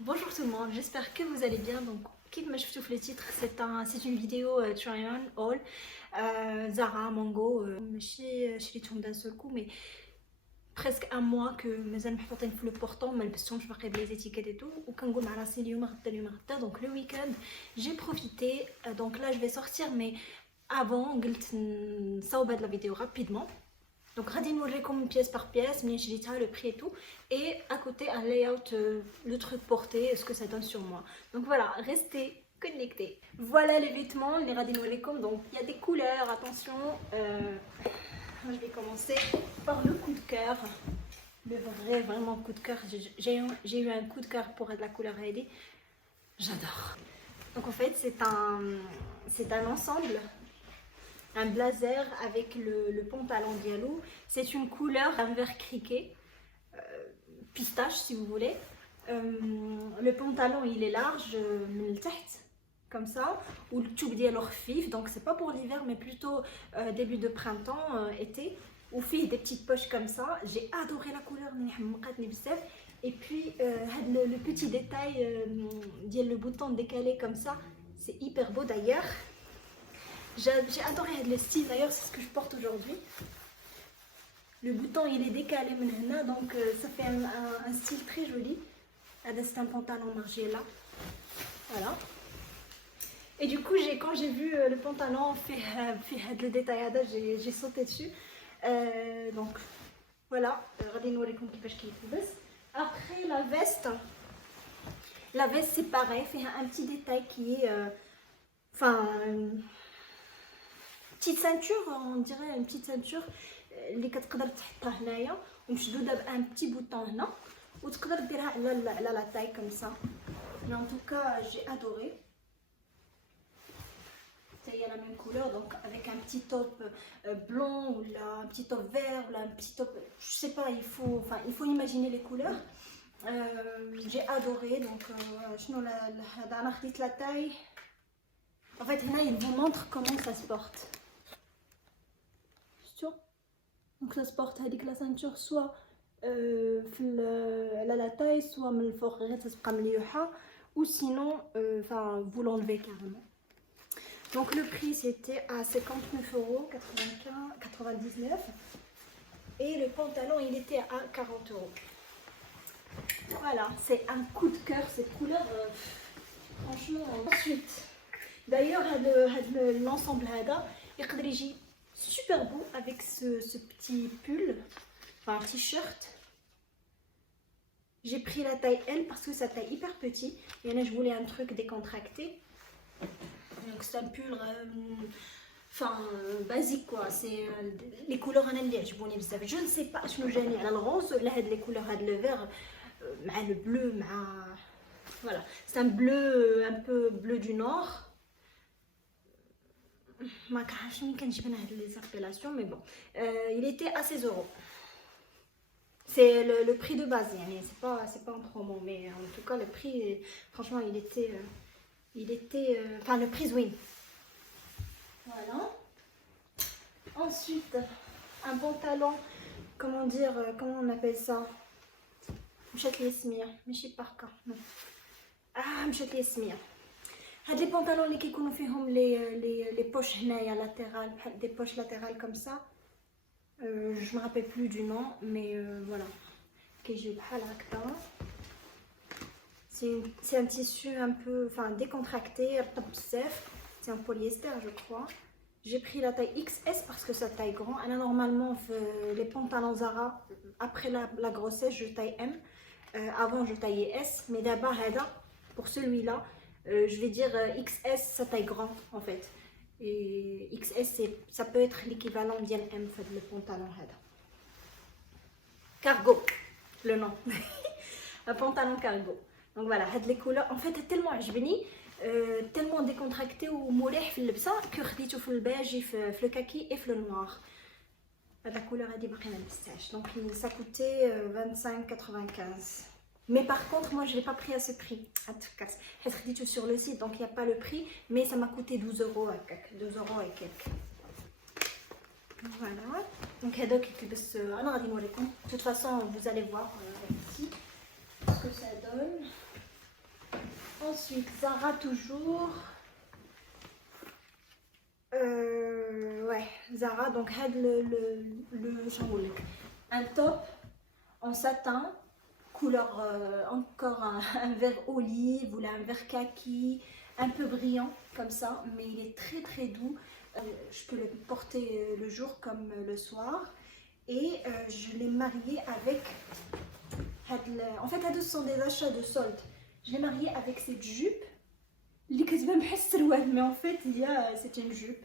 Bonjour tout le monde, j'espère que vous allez bien. Donc, comme je trouve le titre, c'est une vidéo try on all. Zara, Mango, je les d'un seul coup, mais presque un mois que mes amis m'ont fait le portant, mais je vais les étiquettes et tout. Ou quand on a la donc le week-end, j'ai profité. Donc là, je vais sortir, mais avant, ça au bas de la vidéo rapidement. Donc, radis nourrir comme pièce par pièce, mais j'ai le prix et tout. Et à côté, un layout, le truc porté, ce que ça donne sur moi. Donc voilà, restez connectés. Voilà les vêtements, les radis nourrir comme. Donc, il y a des couleurs, attention. Je vais commencer par le coup de cœur. Le vrai, vraiment coup de cœur. J'ai eu un coup de cœur pour la couleur Heidi. J'adore. Donc, en fait, c'est un ensemble, un blazer avec le pantalon diallo. C'est une couleur, un vert criquet, pistache si vous voulez. Le pantalon il est large, comme ça, ou le tube diallo khfif, donc c'est pas pour l'hiver mais plutôt début de printemps, été, ou fait des petites poches comme ça. J'ai adoré la couleur, et puis le petit détail, le bouton décalé comme ça, c'est hyper beau d'ailleurs. J'ai adoré le style, d'ailleurs c'est ce que je porte aujourd'hui. Le bouton il est décalé maintenant, donc ça fait un style très joli. C'est un pantalon margiela. Voilà. Et du coup, quand j'ai vu le pantalon fait le détail, j'ai sauté dessus. Donc voilà. Après la veste c'est pareil, fait un petit détail qui est, enfin, petite ceinture, on dirait une petite ceinture اللي كتقدر تحطها هنايا ومشدوده بان بتي بوطون هنا وتقدر ديرها على لا تاي كوم سا. Mais en tout cas, j'ai adoré. Il y a la même couleur, donc avec un petit top blanc ou là, un petit top vert ou là, un petit top, je sais pas, il faut imaginer les couleurs. J'ai adoré, donc la taille. En fait, là, il vous montre comment ça se porte. Donc ça se porte avec la ceinture soit la taille, soit من الفوق غير تبقى مليوحة, ou sinon vous l'enlevez carrément. Donc le prix c'était à 59,95, et le pantalon il était à 40 euros. Voilà, c'est un coup de cœur cette couleur, franchement. Ensuite, d'ailleurs l'ensemble يقدر يجي super beau avec ce petit pull, enfin un t-shirt. J'ai pris la taille L parce que sa taille hyper petit, et là je voulais un truc décontracté. Donc c'est un pull basique quoi. C'est les couleurs je ne sais pas je me le rose là les couleurs le vert, le bleu, voilà, c'est un bleu, un peu bleu du nord. ما كنعرفش منين كنجيب هاد les appellations, mais bon, il était à 16 euros. C'est le prix de base, c'est pas en promo, mais en tout cas le prix, franchement il était enfin le prix oui. Voilà. Ensuite, un pantalon, comment dire, comment on appelle ça, مشات لي السميه ماشي باركا, مشات لي السميه. هاد les pantalons اللي كيكونوا فيهم les poches هنايا latérales, des poches latérales comme ça. Je me rappelle plus du nom, mais voilà. C'est un tissu un peu décontracté, c'est en polyester je crois. J'ai pris la taille XS parce que ça taille grand. Normalement les pantalons Zara, après la grossesse je taille M. Avant je taillais S, mais d'abord pour celui-là je vais dire XS, ça taille grand en fait. Et XS ça peut être l'équivalent d'M le pantalon cargo, le nom. Un pantalon cargo. Donc voilà, les couleurs en fait tellement عجبني, tellement décontracté ومريح في اللبسه que خديته في البيج, في le kaki et le noir. La couleur هذه باقي ما لبستهاش. Donc ça coûtait 25,95. Mais par contre, moi je ne l'ai pas pris à ce prix. En tout cas, j'ai dit sur le site, donc il n'y a pas le prix, mais ça m'a coûté 12 euros à quelques. 2 euros et quelques. Voilà. Donc de toute façon, vous allez voir ici ce que ça donne. Ensuite, Zara toujours. Ouais, Zara, donc un top en satin, couleur encore un vert olive ou là, un vert kaki, un peu brillant comme ça, mais il est très très doux. Je peux le porter le jour comme le soir. Et je l'ai marié avec... En fait, ce sont des achats de solde. Je l'ai marié avec cette jupe. Mais en fait, c'est une jupe.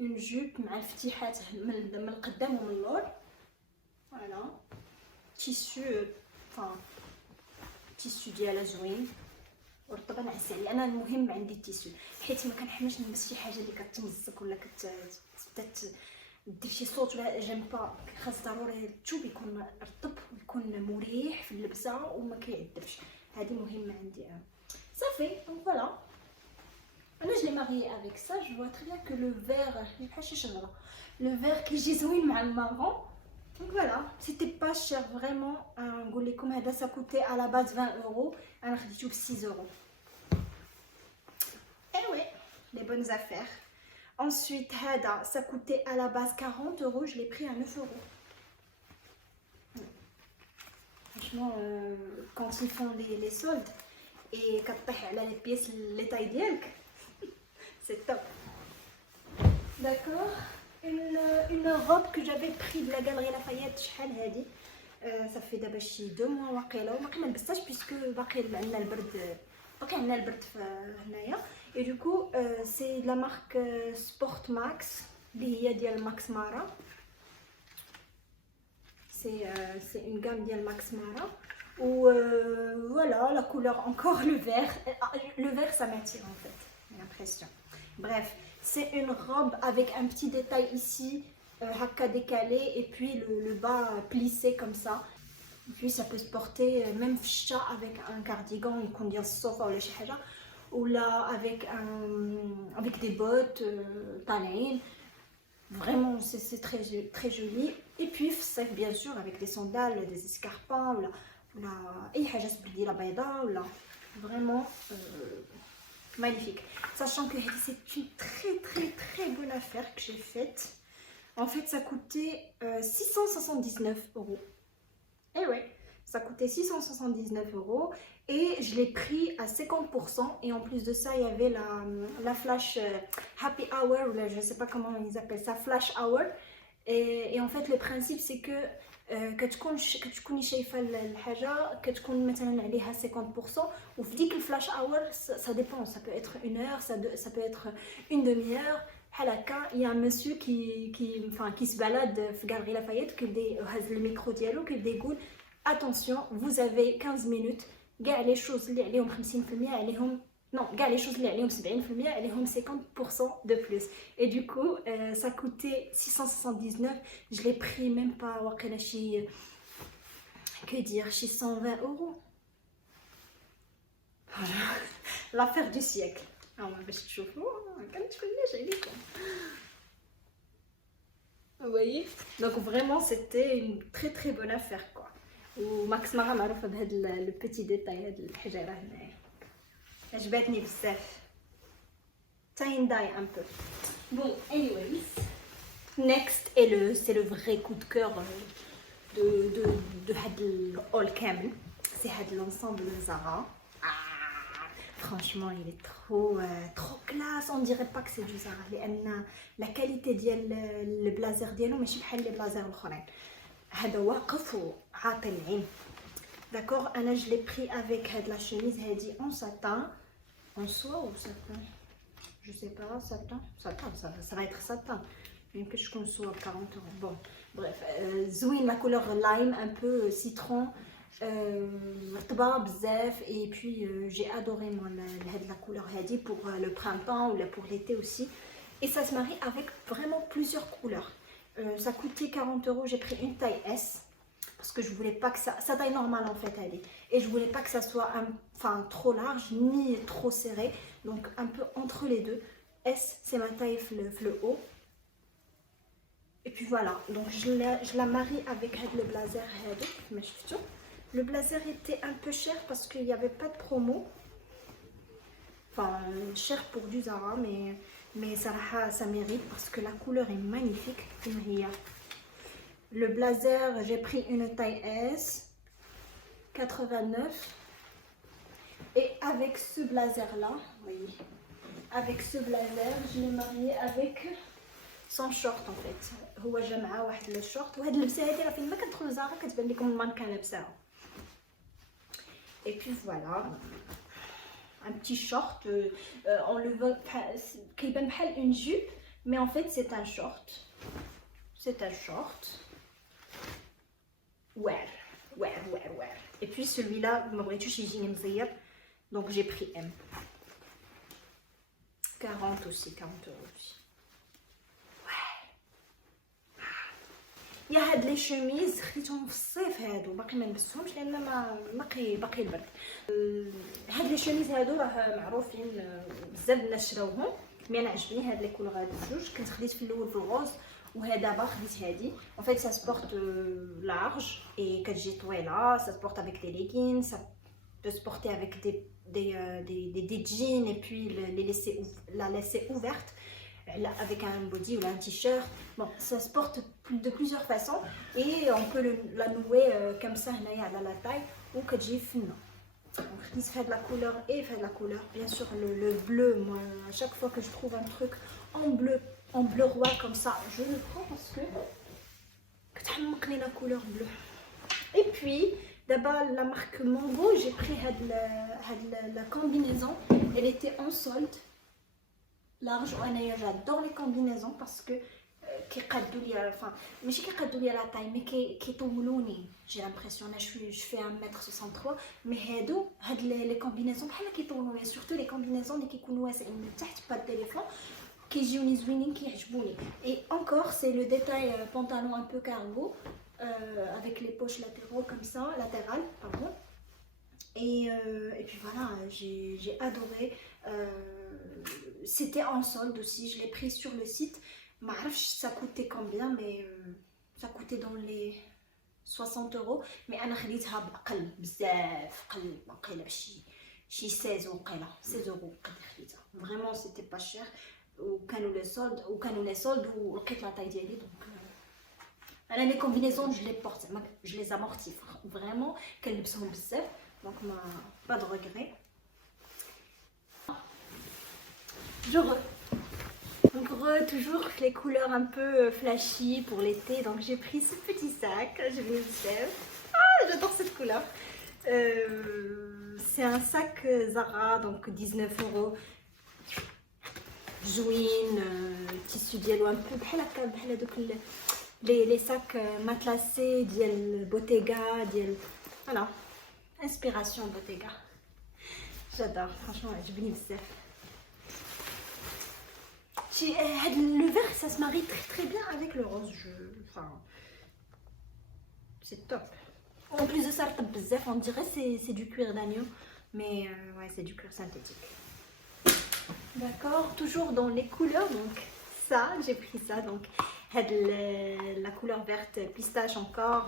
Une jupe مع الفتيحات من القدام ومن اللور. Voilà. Tissu, enfin, tissu ديالها زوين. ورطبه نعس عليه. انا المهم عندي التيسو حيت ما كنحملش نلبس شي حاجه اللي كتمزق ولا كتبدا دير شي صوت ولا جيم با. خاص ضروري الثوب يكون رطب ويكون مريح في اللبسه وما كيعذبش. هذه مهمه عندي. صافي دونك فوالا. انا je l'ai marié avec ça. Je vois très bien que le vert بحال شي شجره. Le vert كيجي زوين مع المارون. Donc voilà, c'était pas cher vraiment. نقول لكم هذا ça coûtait à la base 20 euros. انا خديته ب 6 euros. Eh ouais, les bonnes affaires. Ensuite, Hada, ça coûtait à la base 40 euros, je l'ai pris à 9 euros. Franchement, quand ils font les soldes et quand tu as les pièces, les tailles d'Yelk, c'est top. D'accord. Une robe que j'avais pris de la galerie Lafayette, ça fait d'abord 2 mois وقيله وما كنا لبستهاش puisque باقي عندنا البرد في هنايا. Et du coup, c'est de la marque Sport Max, ديال Max Mara. C'est une gamme ديال Max Mara. Ou voilà, la couleur encore le vert. Le vert, ça m'attire en fait, j'ai l'impression. Bref, c'est une robe avec un petit détail ici, hakka décalé, et puis le bas plissé comme ça. Et puis ça peut se porter même fcha avec un cardigan, qu'on dit sofa ou le chihaja. Ou là avec des bottes talines. Vraiment c'est très très joli. Et puis c'est bien sûr avec des sandales, des escarpins ou là اي حاجه تبديله بيضاء ولا vraiment magnifique. Sachant que c'est une très très bonne affaire que j'ai faite. En fait ça coûtait 679 euros. Et ouais, ça coûtait 679 euros et je l'ai pris à 50%. Et en plus de ça, il y avait la flash happy hour, ou là, je ne sais pas comment ils appellent ça, flash hour. Et en fait, le principe, c'est que كتكوني شايفه الحاجه كتكون مثلا عليها 50% وفي ديك الفلاش اور ça dépend, ça peut être 1 heure, ça peut être une demi-heure. بحال هكا il y a un monsieur qui se balade في Galerie Lafayette كيبدا هاز الميكرو ديالو كيبدا يقول attention, vous avez 15 minutes. كاع لي شوز اللي عليهم 50% عليهم non, كاع les choses اللي عليهم 70% عليهم 50% de plus. Et du coup, ça coûtait 679. Je l'ai pris même pas وقيلا شي que dire, شي 120 euros. Voilà, l'affaire du siècle. Alors, باش تشوفوا كنتفرج عليكم. Vous voyez? Donc vraiment, c'était une très très bonne affaire quoi. وماكس مارا معروفه بهذا le petit détail هاد الحجره هنايا. عجبتني بزاف. تاينداي un peu. Bon, anyways. Next, c'est le vrai coup de cœur de هاد الhaul كامل. C'est هاد l'ensemble Zara. Franchement, il est trop classe. On dirait pas que c'est du Zara. لأن la qualité ديال البلازير ديالو ماشي بحال لي بلازير الآخرين. هذا واقف وعاطي العين. D'accord, Anna, je l'ai pris avec la chemise en satin, en soie ou satin, je sais pas, satin, ça va être satin, même que je conçois 40 euros. Bon, bref, zouine la couleur lime, un peu citron, et puis j'ai adoré moi la couleur hadi pour le printemps ou pour l'été aussi, et ça se marie avec vraiment plusieurs couleurs. Ça coûtait 40 euros, j'ai pris une taille S. Parce que je voulais pas que ça taille normale en fait elle est, et je voulais pas que ça soit trop large ni trop serré, donc un peu entre les deux. S c'est ma taille le haut, et puis voilà, donc je la marie avec le blazer mais Le blazer était un peu cher parce qu'il n'y avait pas de promo. Enfin, cher pour du Zara, mais ça mérite parce que la couleur est magnifique. Le blazer, j'ai pris une taille S, 89. Et avec ce blazer-là, vous voyez, avec ce blazer, je l'ai marié avec son short en fait. هو جا معاه واحد لو شورت وهاد اللبسه هادي راه فين ما كتدخلوا زهره كتبان لكم المانكان لابساها. Et puis voilà, un petit short, on le voit كيبان بحال une jupe, mais en fait c'est un short. C'est un short. Ouais. Et puis celui-là, ما بغيتوش يجيني مزير, donc j'ai pris M. 40 aussi, 40 euros aussi. يا هاد لي شوميز خديتهم في الصيف هادو باقي ما نلبسهمش لان ما باقي البرد. هاد لي شوميز هادو راه معروفين بزاف الناس شراوهم, مي انا عجبني هاد لي كولور هادو بجوج. كنت خديت في الاول في الغوز وهذا دابا خديت هادي. en fait ça se porte large et كتجي طويله, ça se porte avec des leggings, ça peut se porter avec des jeans et puis la laisser ouverte avec un body ou un t-shirt. Bon, ça se porte de plusieurs façons et on peut la nouer comme ça à la taille ou que j'ai fini. Donc je fais de la couleur et fait de la couleur. Bien sûr le bleu, moi à chaque fois que je trouve un truc en bleu roi comme ça, je le prends parce que la couleur bleue. Et puis d'abord la marque Mango, j'ai pris la combinaison, elle était en solde large. J'adore les combinaisons parce que كيقادوا لي, enfin ماشي كيقادوا لي لا طاي مي كيطولوني. j'ai l'impression je fais 1m63 mais هاد لي كومبينيزون بحال كيطولوني, surtout les combinaisons اللي كيكونوا واسعين من تحت با التليفون كيجيوني زوينين كيعجبوني. et encore c'est le détail pantalon un peu cargo avec les poches latérales pardon. Et puis voilà, j'ai adoré. C'était en solde aussi, je l'ai pris sur le site. Ça coûtait combien, mais ça coûtait dans les 60 euros. Mais أنا خديتها بأقل بزاف, قل واقيلا شي 16 وقيلا 16 euros قد خديتها. Vraiment c'était pas cher. وكانوا les soldes ولقيت لا taille ديالي. donc أنا les combinaisons je les porte, je les amortis vraiment كنلبسهم بزاف. donc pas de regret. Toujours les couleurs un peu flashy pour l'été, donc j'ai pris ce petit sac, je vais vous faire. J'adore cette couleur. C'est un sac Zara, donc 19 euros. Jouine, tissu diallo un peu بحال هذوك les sacs matelassés ديال Bottega, voilà, inspiration Bottega. J'adore, franchement, عجبني بزاف. Le vert ça se marie très bien avec le rose, enfin c'est top. En plus de ça, on dirait c'est du cuir d'agneau, mais ouais, c'est du cuir synthétique. D'accord, toujours dans les couleurs, donc ça, j'ai pris ça, donc la couleur verte pistache encore,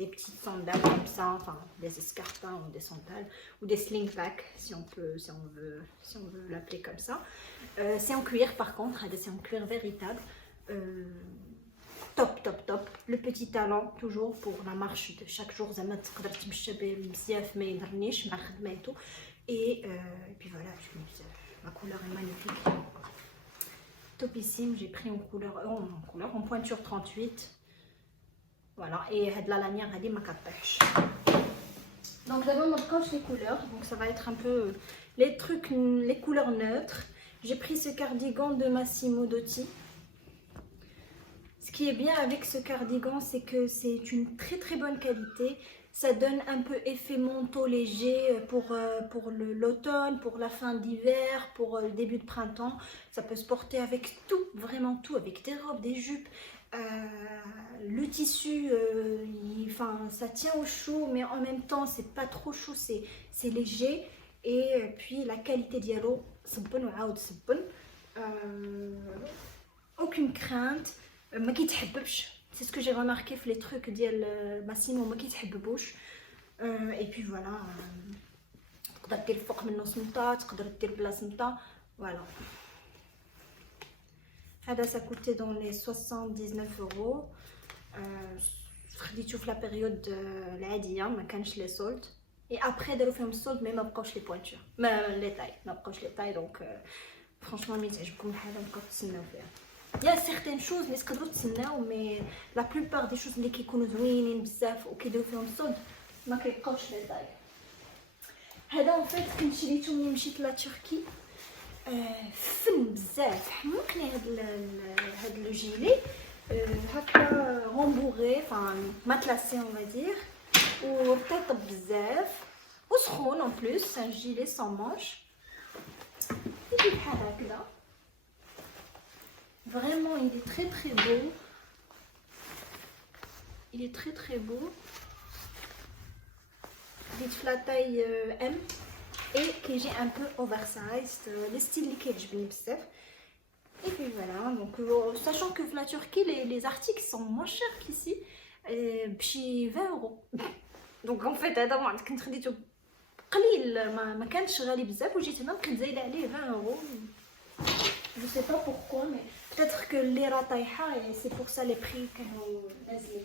des petites sandales comme ça, enfin des escarpins ou des sandales ou des slingbacks si on veut l'appeler comme ça. C'est en cuir par contre, c'est en cuir véritable. Top. Le petit talon toujours pour la marche de chaque jour. Et puis voilà, la couleur est magnifique. Topissime, j'ai pris en pointure 38. Voilà, et la lanière elle est ma capache. Donc d'abord on coche les couleurs, donc ça va être un peu les couleurs neutres. J'ai pris ce cardigan de Massimo Dutti. Ce qui est bien avec ce cardigan, c'est que c'est une très bonne qualité. Ça donne un peu effet manteau léger pour l'automne, pour la fin d'hiver, pour le début de printemps. Ça peut se porter avec tout, vraiment tout, avec des robes, des jupes. Le tissu, ça tient au chaud, mais en même temps, c'est pas trop chaud, c'est léger. Et puis la qualité diallo, aucune crainte. ما كيتحببش. C'est ce que j'ai remarqué في les trucs ديال Massimo, ما كيتحببوش. et puis voilà, تقدر دير فوق منه سمطه، تقدر دير بلا سمطه. voilà. هذا ça coûtait dans les 79 euros. خديتو في لا بيريود العاديه، ما كانش لي سولد. et après داروا فيهم السولد مي ما بقاوش لي بوانتور، ما لي تاي، ما بقاوش لي تاي. دونك فرانشمون ملي تعجبكم الحاجه نبقاو تسناو فيها. يا سيغتين شوز اللي تقدروا تسناو، مي لا بلوبار دي شوز اللي كيكونوا زوينين بزاف وكيديروا فيهم السولد ما كيبقاوش لي تاي. هذا اون فيت كنت شريتو ملي مشيت لا تركي، فن بزاف، حمقني هاد لو جيلي هكا غومبوغي، فان ماتلاسي اون فادير، ورطيط بزاف وسخون اون بلوس. ان جيلي سون مانش يجي بحال هكذا. Vraiment, il est très très beau. Il est très très beau. Il fait la taille M et qui est un peu oversized. Le style qui est bien bzaf. Et puis voilà. Donc, sachant que la Turquie, les articles sont moins chers qu'ici, puis 20 euros. Donc en fait, هذا ما كنت خديته قليل، ما كانش غالي بزاف، وجيت هنا كنت زايده عليه 20 euros. Je sais pas pourquoi, mais peut-être que les rataïha et c'est pour ça les prix كانوا نازلين.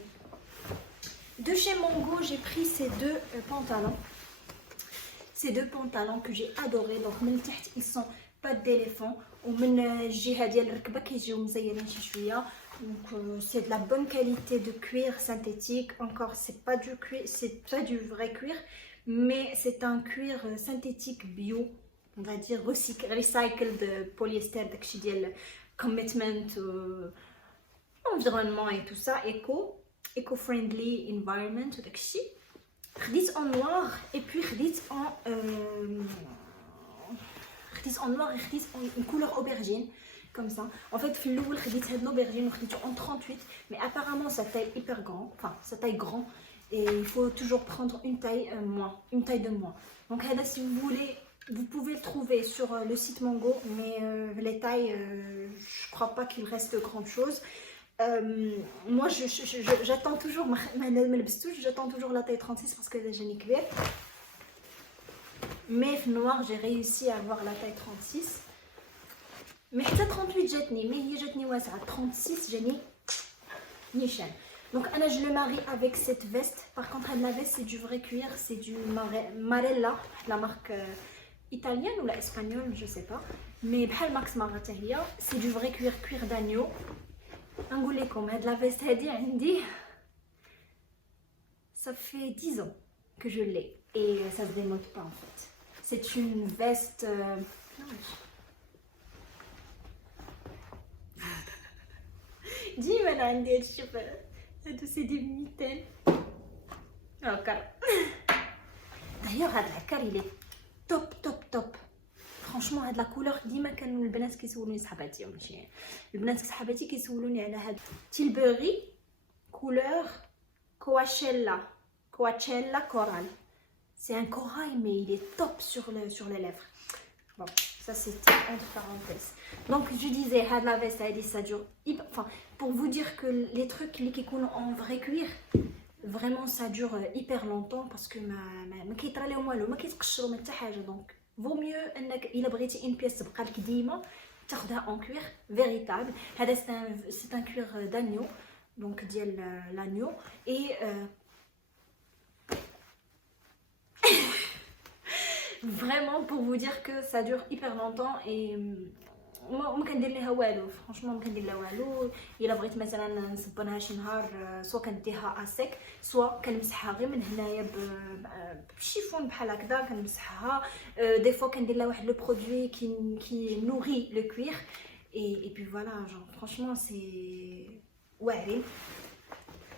De chez Mango, j'ai pris ces deux pantalons. Ces deux pantalons que j'ai adorés. Donc من تحت ils sont pas d'éléphant ومن الجهه ديال الركبه كيجيو مزينين شي شويه. Donc c'est de la bonne qualité de cuir synthétique. Encore c'est pas du cuir, c'est pas du vrai cuir, mais c'est un cuir synthétique bio, on va dire recycled polyester, داكشي ديال commitment environnement et tout ça, eco-friendly environment وداكشي. خديت en noir et puis خديت en noir et خديت une couleur aubergine comme ça. En fait في الاول خديت هاد l'aubergine وخديتو en 38, mais apparemment ça taille hyper grand, enfin ça taille grand et il faut toujours prendre une taille moins, une taille de moins. Donc هذا si vous voulez, vous pouvez le trouver sur le site Mango, mais les tailles, je crois pas qu'il reste grand chose. Moi j'attends toujours, j'attends toujours la taille 36 parce que j'ai une كبير. Mais noir j'ai réussi à avoir la taille 36. Mais حتى 38 جاتني، mais هي جاتني واسعة. 36 جاني نيشان. Donc Anna, je le marie avec cette veste. Par contre la veste c'est du vrai cuir, c'est du Marella, la marque italienne ou la espagnole, je sais pas. Mais بحال ماكس مارا هي، c'est du vrai cuir d'agneau. نقول لكم هاد la veste هادي عندي ça fait 10 ans que je l'ai et ça se démode pas en fait. C'est une veste ديما انا عندي هادشي، هادو سي دي ميتين هكا. دايوغ هاد العكار il est توب. فرانشمون هاد لا كولور ديما كانوا البنات كيسولوني صحاباتي، ماشي البنات صحاباتي كيسولوني على هاد تيلبوري كولور كواتشيلا كورال. C'est un corail mais il est top sur les lèvres. Bon, ça c'était entre parenthèses. Donc je disais, la veste ça dure, enfin pour vous dire que les trucs qui coulent en vrai cuir, vraiment ça dure hyper longtemps parce que ما كيطراليو والو، ما كيتقشروا ما حتى حاجه. donc vaut mieux انك الا بغيتي une pièce تبقى لك ديما تاخذها en cuir véritable. هذا c'est un cuir d'agneau, donc ديال l'agneau et vraiment pour vous dire que ça dure hyper longtemps et ما كندير ليها والو. فرانشمون ما كندير لها والو. الا بغيت مثلا نصبنها شي نهار سوا كنديها اسيك سوا كنمسحها غير من هنايا بشيفون بحال هكذا كنمسحها. دي فوا كندير لها واحد لو برودوي كي نوري لو كوير et puis voilà, genre franchement c'est واعرين.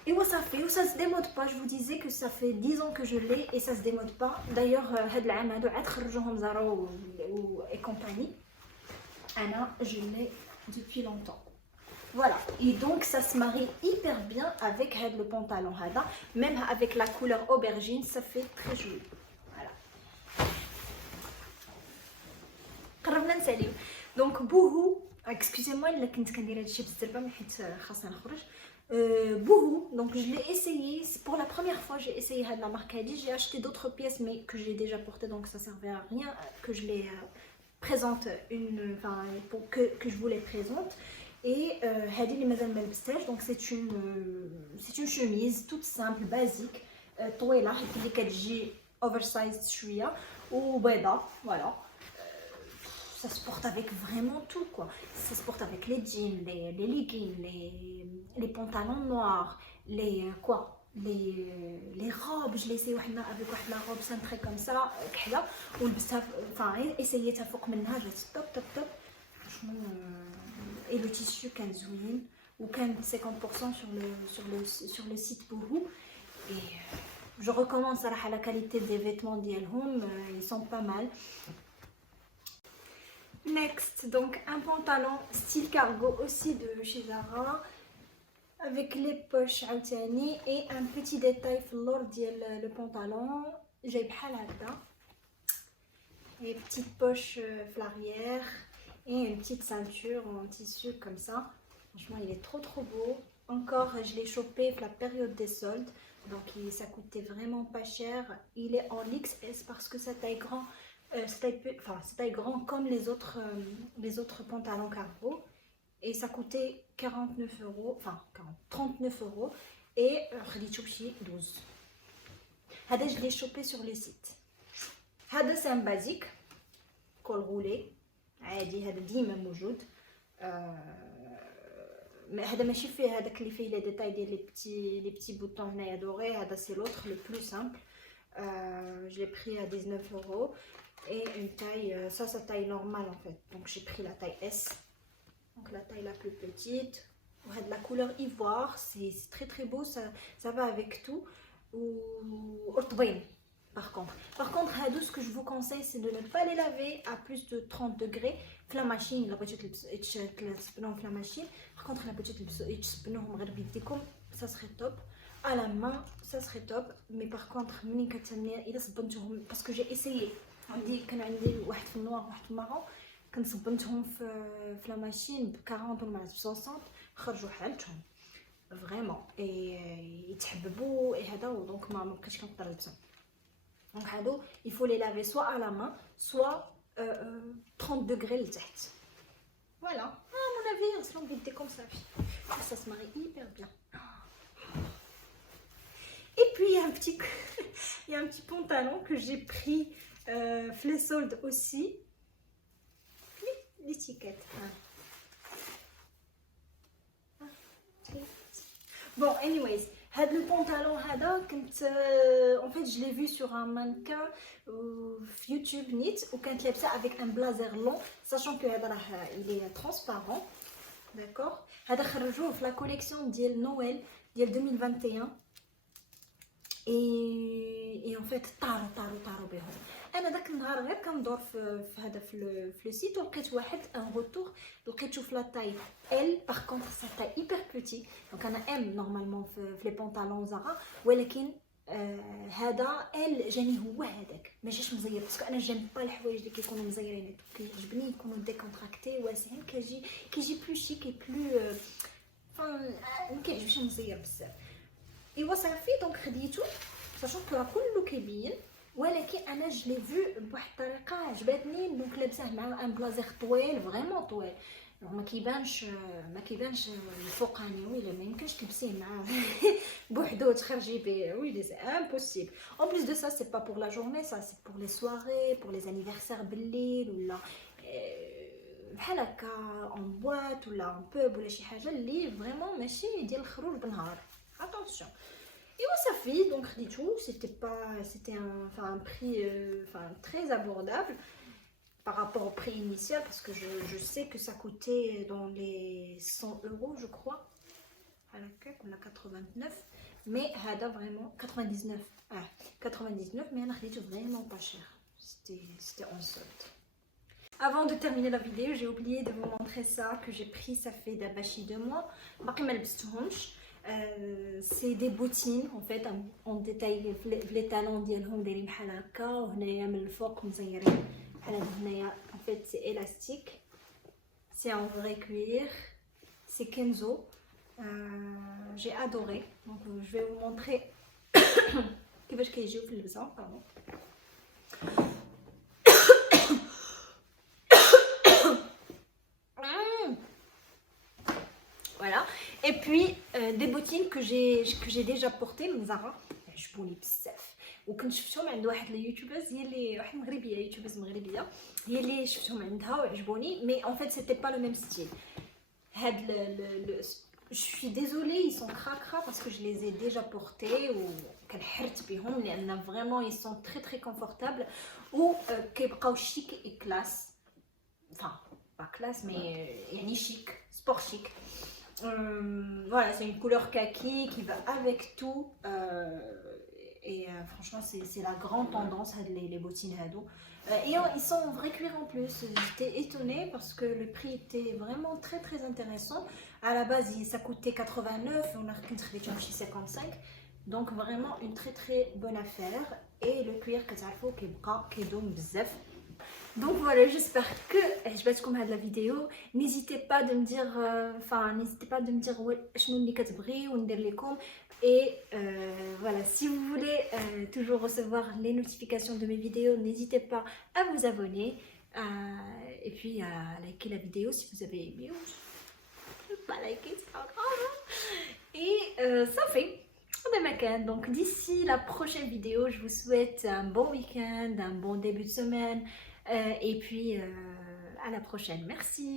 Et ça fait, ça se démode pas. Je vous disais que ça fait 10 ans que je l'ai et ça se démode pas. D'ailleurs, هاد العام هادو عاد خرجوهم زارو et compagnie. Anna, je l'ai depuis longtemps. Voilà. Et donc ça se marie hyper bien avec le pantalon hada. Même avec la couleur aubergine, ça fait très joli. Voilà. قربنا نساليو. Donc بوهو، excusez-moi إلا كنت كندير هادشي بالزربة، mais حيت خاصنا نخرج. Boohoo, donc je l'ai essayé, c'est pour la première fois j'ai essayé la marque Hadi. J'ai acheté d'autres pièces mais que j'ai déjà portées, donc ça servait à rien que je les présente enfin que je vous les présente. Et Hadi les mazal ma lbستهاش, donc c'est une chemise toute simple basique طويله اللي كتجي oversized شويه وبيضه voilà. Ça se porte avec vraiment tout quoi. Ça se porte avec les jeans, les leggings, les pantalons noirs, les robes. Je l'ai essayé avec la robe cintrée comme ça, كحله ولبستها enfin essayتها فوق منها جات top top. Franchement et le tissu كان زوين وكان 50% sur le site Boohoo et je recommande صراحه la qualité des vêtements ديالهم, ils sont pas mal. Next, donc un pantalon style cargo aussi de chez Zara avec les poches عاوتاني et un petit détail في اللور ديال le pantalon جاي بحال هكذا et petite poche في l'arrière et une petite ceinture en tissu comme ça. Franchement il est trop beau. Encore je l'ai chopé pour la période des soldes, donc ça coûtait vraiment pas cher. Il est en XS parce que sa taille grand, c'est taille grand comme les autres pantalons cargo et ça coûtait 49 euros, enfin 39 euros et خديته بشي 12. هذا je l'ai chopé sur le site. هذا c'est un basique col roulé عادي, هذا ديما موجود. هذا ماشي فيه هذاك اللي فيه لي ديتاي ديال لي بتي بوطون هنايا دوري, هذا c'est l'autre le plus simple. Je l'ai pris à 19 euros et une taille, ça sa taille normale en fait, donc j'ai pris la taille S, donc la taille la plus petite. La couleur ivoire, c'est très beau, ça va avec tout. Ou par contre ce que je vous conseille c'est de ne pas les laver à plus de 30 degrés في la machine. la machine. Par contre la petite ça serait top. À la main ça serait top, mais par contre parce que j'ai essayé كان عندي واحد في النوار واحد في المارون, كنصبنتهم في لا ماشين ب 40 ولا ب 60 خرجوا حالتهم فريمون يتحببوا هذا, دونك ما بقيتش كنقدر نلبسهم. دونك هادو il faut les laver soit à la main soit 30 degrés لتحت. Voilà, à mon avis on se lave vite comme ça se marie hyper bien. Et puis il y a un petit pantalon que j'ai pris les soldes aussi. L'étiquette. Bon, anyways, le pantalon en fait je l'ai vu sur un mannequin YouTube Knit ou quand il ça avec un blazer long, sachant que il est transparent, d'accord. هذا خرجوه في la collection ديال Noël ديال 2021 et en fait طاروا بهم. انا داك النهار غير كندور في لو سيت ولقيت واحد ان روتور, لقيتو في لا تاي ال. باغ كونطخ سا تاي هيبر بوتي, دونك انا ام نورمالمون في لي بونطالون زارا, ولكن هذا ال جاني هو هذاك ما جاش مزير, باسكو انا جيم با الحوايج اللي كيكونوا مزيرين, كيعجبني يكونوا ديكونتراكتي واسعين, كيجي بلو شيك اي بلو ما كيعجبش مزير بزاف. ايوا صافي دونك خديتو ساشون كو كله كيبين, ولكن انا جو لي فو بواحد الطريقه عجبتني. دونك لابسه مع ان بلازير طويل فريمون طويل, ما كيبانش الفوقاني, ولا ما يمكنش تلبسيه مع بوحدو تخرجي به, وي سي امبوسيبل. اون بليس دو سا سي با بور لا جورني, سا سي بور لي سواري, بور لي انيفرسير بالليل, ولا بحال هكا اون بواط ولا اون بوب ولا شي حاجه اللي فريمون ماشي ديال الخروج بالنهار. attention. Et ouais, ça fait donc khditou, c'était un prix très abordable par rapport au prix initial, parce que je sais que ça coûtait dans les 100 euros je crois, à la cac on a 89, mais hada vraiment 99, mais on a khditou vraiment pas cher, c'était en solde. Avant de terminer la vidéo, j'ai oublié de vous montrer ça que j'ai pris, ça fait d'Abachi 2 mois. C'est des bottines en fait en détail, les talons ديالهم دايرين بحال هكا, وهنايا من الفوق مزيرين بحال هنايا. En fait c'est élastique, c'est en vrai cuir, c'est Kenzo. J'ai adoré. Donc je vais vous montrer كيفاش كيجيو في اللبسه. Pardon. Voilà. Et puis des bottines que j'ai déjà portées من Zara. عجبوني بزاف. وكنت شفتهم عند واحد اليوتيوبرز هي اللي واحد مغربيه، يوتيوبرز مغربيه هي اللي شفتهم عندها وعجبوني. مي en fait c'était pas le même style. هاد je suis désolée, ils sont cracra parce que je les ai déjà portés ou كنحرت بهم لان vraiment ils sont très très confortables ou كيبقاو chic et classe. Enfin pas classe mais يعني chic, sport chic. Voilà, c'est une couleur kaki qui va avec tout. Et franchement c'est la grande tendance les bottines hado. Et ils sont en vrai cuir en plus. J'étais étonnée parce que le prix était vraiment très très intéressant. À la base ça coûtait 89 et on a chez 55. Donc vraiment une très très bonne affaire. Et le cuir كتعرفوا كيدوم بزاف. Donc voilà, j'espère que je vais comme la vidéo. N'hésitez pas de me dire, n'hésitez pas de me dire شنو اللي كتبغي وندير لكم. Et voilà, si vous voulez toujours recevoir les notifications de mes vidéos, n'hésitez pas à vous abonner et puis à liker la vidéo si vous avez aimé. Ou pas liker, c'est pas grave. Et ça fait des macanes. Donc d'ici la prochaine vidéo, je vous souhaite un bon week-end, un bon début de semaine et puis à la prochaine. Merci.